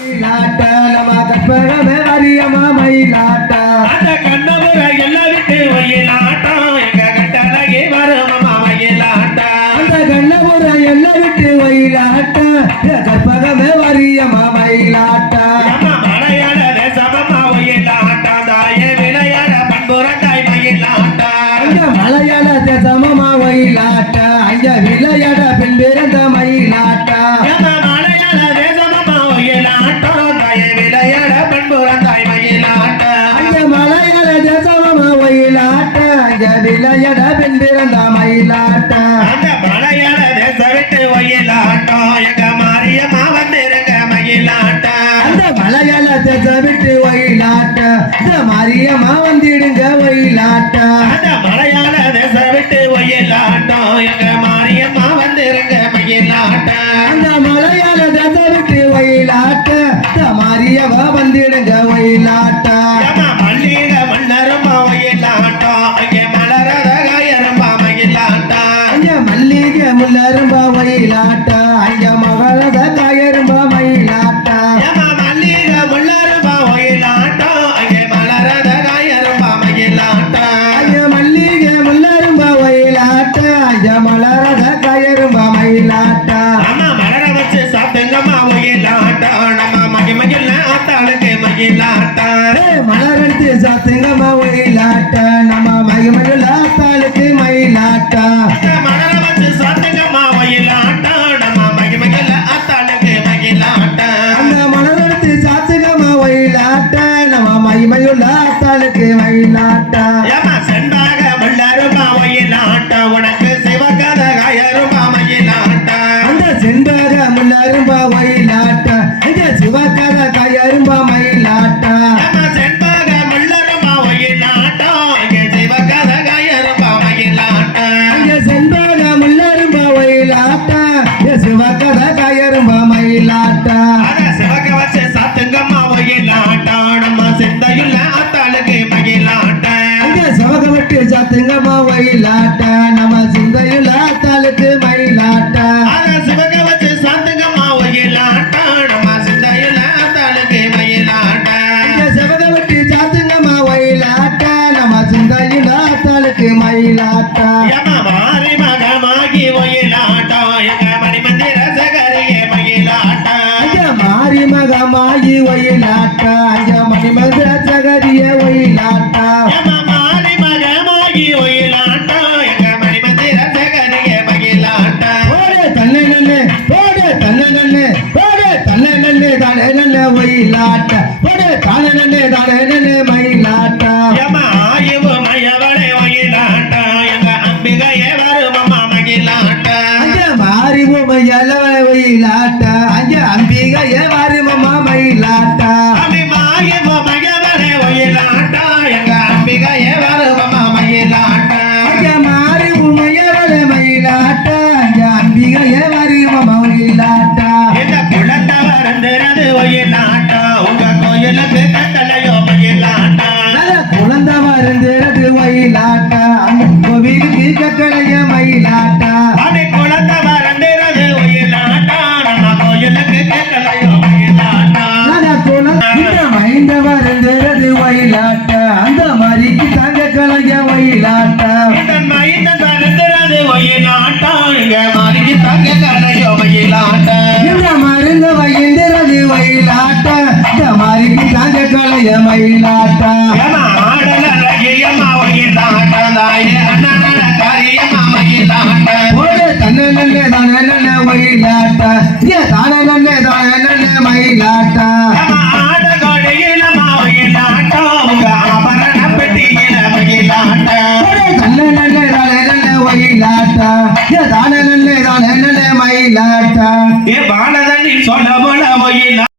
மயிலாட்ட நம்ம கற்பகமே வரியமா மயிலாட்ட அந்த கண்ணபுர எல்லாம் விட்டு மயிலாட்டம் எங்க கட்டழகி வருமமா மயிலாட்ட அந்த கண்ணபுர எல்லாம் விட்டு மயிலாட்ட கற்பகமே வரியமா மயிலாட்ட மலையாள தேசமம்மா மயிலாட்ட தாய விளையாட பண்புரட்டாய் மயிலாட்ட அந்த மலையாள தேசமம்மா மயிலாட்ட ஐயா விளையாட பெண் பிறந்த மயிலாட்ட மலையாள தேசமம்மா மயிலாட்ட தாய விளையாட பண்புரட்டாய் மயிலாட்ட ஐயா மலையாள தேசமம்மா மயிலாட்ட ஐயா விளையாட பெண் பிறந்த மயிலாட்ட அந்த மலையாள தேச விட்டு மயிலாட்டம் எங்க மாரியம்மா வந்திருங்க மயிலாட்ட அந்த மலையாள தேச விட்டு மயிலாட்ட இந்த மாரியம்மா வந்திடுங்க மயிலாட்ட அந்த மலையாள தேச விட்டு மயிலாட்டம் எங்க மாரியம்மா வந்திருங்க மயிலாட்ட அந்த மலையாள தேச விட்டு மயிலாட்ட இந்த மாரியம்மா வந்திடுங்க மயிலாட்ட மல்லிகை மன்னருமா மயிலாட்டம் அங்கே மலரத காயருமா மயிலாட்ட ஐயா மல்லிகை முள்ளரும்பா மயிலாட்ட ஐயா மகளத காயரும்பா மயிலாட்ட மல்லிகை முள்ளருமா மயிலாட்டம் அங்கே மலரத காயருமா மயிலாட்ட ஐயா மல்லிகை முள்ளரும்பா மயிலாட்ட ஐயா மலரத காயரும்பா மயிலாட்ட அம்மா மலர வச்சு சாப்பிட்டுங்கம்மா மயிலாட்டம் நம்ம மகிமகில்ல ஆத்தாளுக்கு மயிலாட்ட மலரடுத்து சாத்துங்கம்மா மயிலாட்ட நம்ம மகிமகிழ ஆத்தாளுக்கு மயிலாட்ட மலர வச்சு சாப்பிட்டுங்கம்மா மயிலாட்டம் நம்ம மகிமகில்ல ஆத்தாளுக்கு மயிலாட்ட அந்த மலரடுத்து சாத்துங்கம்மா மயிலாட்ட நம்ம மகிமகிழ ஆத்தாளுக்கு மயிலாட்ட ஏமா சென்றாக முள்ளருமா மயிலாட்ட உனக்கு சிவகத காயருமா மயிலாட்ட அந்த செண்பக முன்னரும்பா மயிலாட்ட இந்த சிவகத கயரும்பா மயிலாட்ட ஏமா சென்றாக முள்ளருமா மயிலாட்டம் இங்கே சிவகத காயருமா மயிலாட்ட இந்த செண்பக முன்னரும்பா மயிலாட்ட இந்த சிவகத கயரும்பா மயிலாட்ட அத சிவக வச்சு சாத்துங்கம்மா மயிலாட்டம் நம்ம சிந்தையுள்ள ஆத்தாளுக்கு மயிலாட்ட அந்த சிவக விட்டு சாத்துங்கம்மா மயிலாட்ட நம்ம சிந்தையுள்ள ஆத்தாளுக்கு மயிலாட்ட அத சிவக வச்சு சாத்துங்கம்மா மயிலாட்டம் நம்ம சிந்தையுள்ள ஆத்தாளுக்கு மயிலாட்ட இந்த சிவக விட்டு சாத்துங்கம்மா மயிலாட்ட நம்ம சிந்தையுள்ள ஆத்தாளுக்கு மயிலாட்ட ஏமா மாறி மகமாகி மயிலாட்டம் எங்க மணிமந்திர சகரிய மயிலாட்ட ஐயா மாறி மகமாயி ஒயிலாட்ட ஐயா மணிமந்த சகரிய ஒயிலாட்ட ஏமா மாறி மகமாகி மயிலாட்டம் எங்க மணிமந்திர சகரிய மயிலாட்ட போடு தன்னை நன்னு போடு தன்னை நன்னு போடு தன்னை நன்னு தானே நன்னு ஒயிலாட்ட போடு தானே நன்னு தானே நன்னு மயிலாட்ட ஏமா ஆயுவு மயவளை மயிலாட்ட எங்க அம்பிகையே வருமம்மா மயிலாட்ட ஐயா மாறி உமையல ஒயிலாட்ட ஐயா அம்பிகைய மாறி மம்மா மயிலாட்ட அம்மி மாயுவு மயவளை மயிலாட்ட எங்க அம்பிகையே வருமம்மா மயிலாட்ட ஐயா மாறி உமையல மயிலாட்ட ஐயா அம்பிகைய மாறி மம்மா மயிலாட்ட இந்த குழந்தை வருந்துறது மயிலாட்ட உங்க கோயிலுக்கு கட்டளையோ மயிலாட்ட குழந்தை மருந்துறது மயிலாட்ட அந்த கோவிலுக்கு கட்டளைய மயிலாட்ட அடி குழந்தை வருந்துறது மயிலாட்ட நம்ம கோயிலுக்கு கட்டளையோ மயிலாட்ட இந்த மைந்த மருந்துறது மயிலாட்ட அந்த மரிக்கு தங்க கலைய மயிலாட்ட இதன் மைந்த வருந்துறது மயிலாட்ட இங்க மாறி தங்க கலையோ மயிலாட்ட இந்த மருந்து வயந்துறது மயிலாட்ட இந்த மரிக்கு தங்க கலைய மயிலாட்ட ஏமா ஆடல ரகியம்மா மயிலாட்ட தாயே அண்ணன காரியம்மா மயிலாட்ட ஒரு தன்ன நல்ல தான நல்ல மயிலாட்ட தான நல்ல தான நல்ல மயிலாட்ட